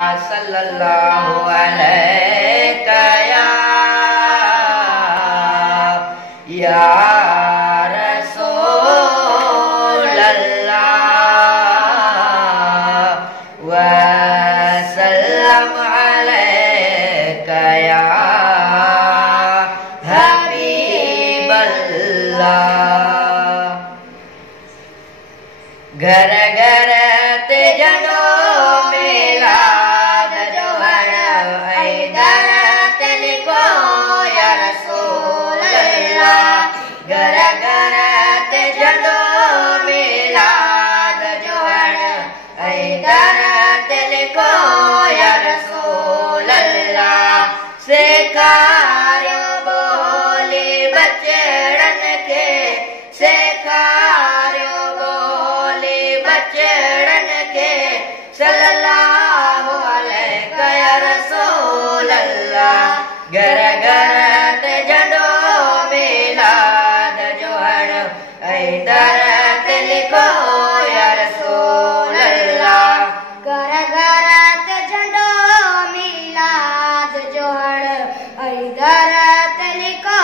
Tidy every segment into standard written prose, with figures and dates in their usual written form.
सल्लल्लाहु अलैहि या रसूल अल्लाह व सल्लम अलैका या हबीब अल्लाह। घर घर ते जनो सेखारियो बोली बचड़न के, सेखारियो बोली बचड़न के, सल्लल्लाहु अलैहि या रसूल अल्लाह। घर घर ते जडो मिलाद जो हण ऐ दर ते लिखो या रसूल अल्लाह। घर घर ते जडो मिलाद जो हण दरत लिखो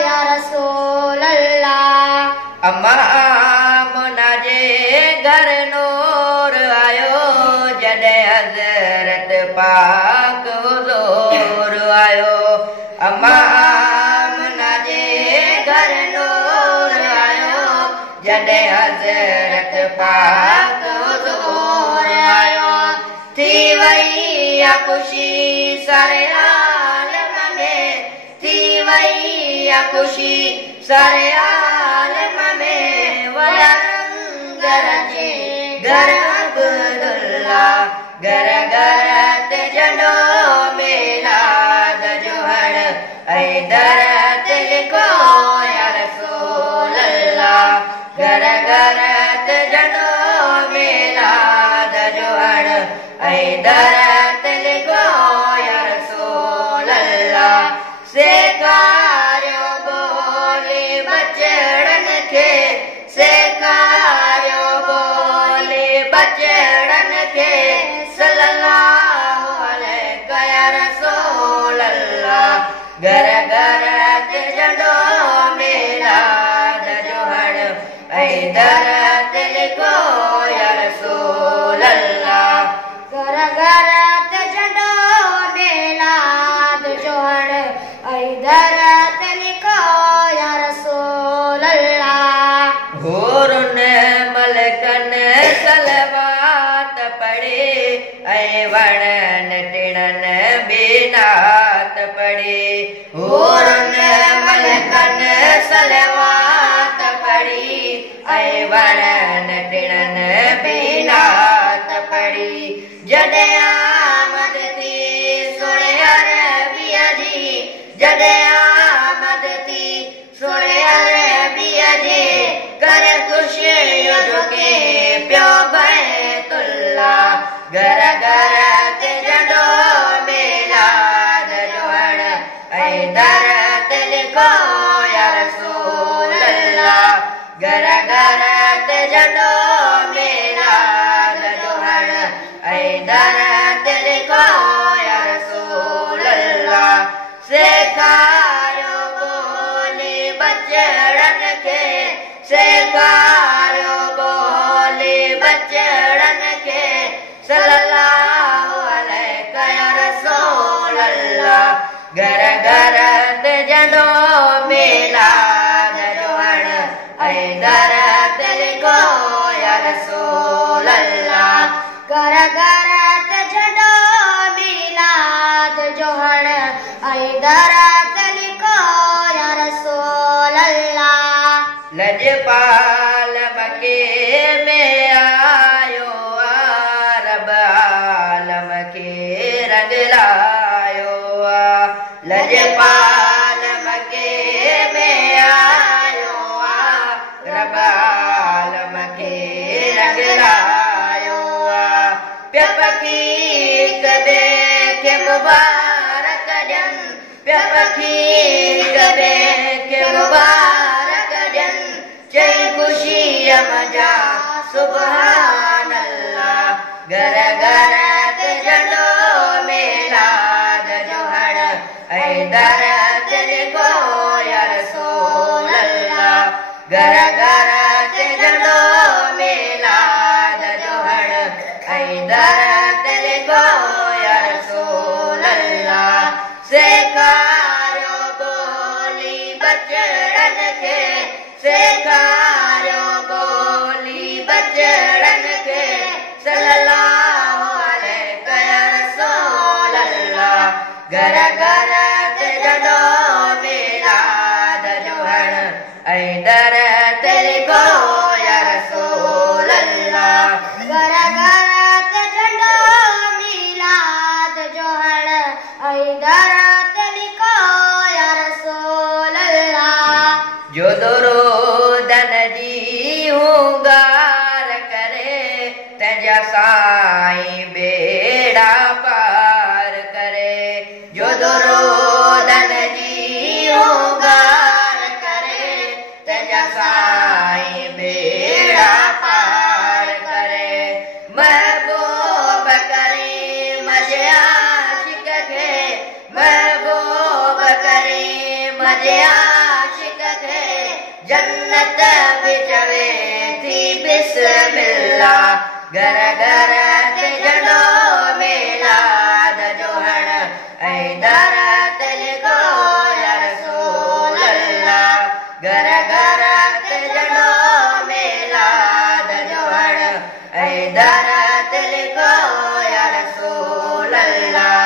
या रसूल अल्लाह। अम्मा आमना जे घर नूर आयो जॾहिं हज़रत पाक हुज़ूर आयो। अम्मा आमना जे घर नूर आयो जॾहिं हज़रत पाक हुज़ूर आयो। थी वई ख़ुशी सारे खुशी सारे आलम में वलंगर जे घर अब्दुल्ला। घर घर ते जडो मिलाद जो हण ऐ दरत लिखो या रसूल अल्लाह। घर घर ते जडो मिलाद जो हण ऐ दरत लिखो या रसूल अल्लाह। सेखारियो बोली बचड़न के, सेखारियो बोली बचड़न के, सल्लल्लाहु अलैहि या रसूल अल्लाह। घर घर ते जडो मिलाद जो हण ऐ दरत लिखो या रसूल अल्लाह। घर घर ते जडो मिलाद जो हण दरत लिखो या रसूल अल्लाह। हुरुन मलकन सलवात पढ़े ऐ वणन टिणन बिनात पढ़े। हुरुन मलकन सलवात पढ़ी ऐ वणन टिणन बिनात पढ़ी। जॾहिं आमद थी सुणे अरबिया जी, जॾहिं आमद थी सुणे अरबिया जी, कर ख़ुशियूं झुके पियो बैतुल्ला। घर घर ते जडो मिलाद जो हण ऐ दरत लिखो या रसूल अल्लाह। घर घर ते जडो मिलाद जो हण ऐ दरत लिखो या रसूल अल्लाह। सेखारियो बोली बचड़न के, सेखारियो बोली बचड़न के, सल्लल्लाहु अलैहि या रसूल अल्लाह। घर घर ते जडो मिलाद जो हण ऐ दरत लिखो या रसूल अल्लाह। घर घर ते जडो मिलाद जो हण ऐ दरत लिखो या रसूल अल्लाह। लजपाल मके में आयो रब आलम के रंग लायो। लजपाल मके में आयो रब आलम के रंग लायो। प्यपकी कबे के मुबारक जन, प्यपकी कबे के मुबारक जन, चई खुशी मजा सुभान अल्लाह। घर घर ते जडो दर ते लिखो या रसूल अल्लाह। घर घर ते झंडो मिलाद जो हण ऐं दर ते लिखो या रसूल अल्लाह। सेखारियो ॿोली बचड़नि खे, सेखारियो ॿोली बचड़नि खे, सल्लल्लाहु अलैहि रसूल अल्लाह। घर घर ते झंडो मिलाद जो हण ऐं दर ते लिखो या रसूल अल्लाह। घर घर ते झंडो मिलाद जो हण ऐं दर ते लिखो या रसूल अल्लाह। जो दुरूदन जी हुंगार करे, तंहिंजा साईं बेड़ा पार करे। जो दुरूदन जी हुंगार करे, तंहिंजा साईं बेड़ा पार करे। महबूब करीम जे आशिक खे, महबूब करीम जे आशिक खे, जन्नत बि चवे थी बिस्मिल्लाह। घर घर ते झंडो मिलाद जो हण ऐं दर ते लिखो या रसूल अल्लाह। घर घर ते झंडो मिलाद जो हण ऐं दर ते लिखो या रसूल अल्लाह।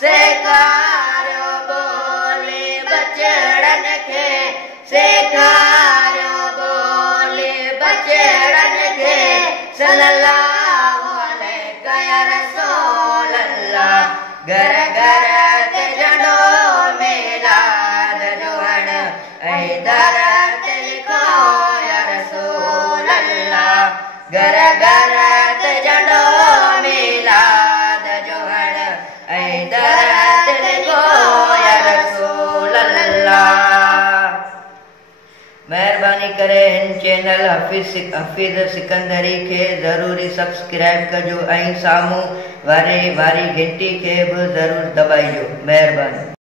सेखारियो ॿोली बचड़नि खे, सेखारियो ॿोली बचड़नि खे, सल्लल्लाहु अलैहि रसूल अल्लाह। घर घर ते झंडो मिलाद जो हण ऐं दर ते लिखो या रसूल अल्लाह। घर घर ते झंडो मिलाद जो हण ऐं दर ते लिखो या रसूल अल्लाह। महिरबानी करे हिन चैनल हफ़ीज़ सिकंदरी खे ज़रूरी सब्सक्राइब कजो ऐं साम्हूं वारी घंटी खे बि ज़रूरु दॿाइजो। महिरबानी।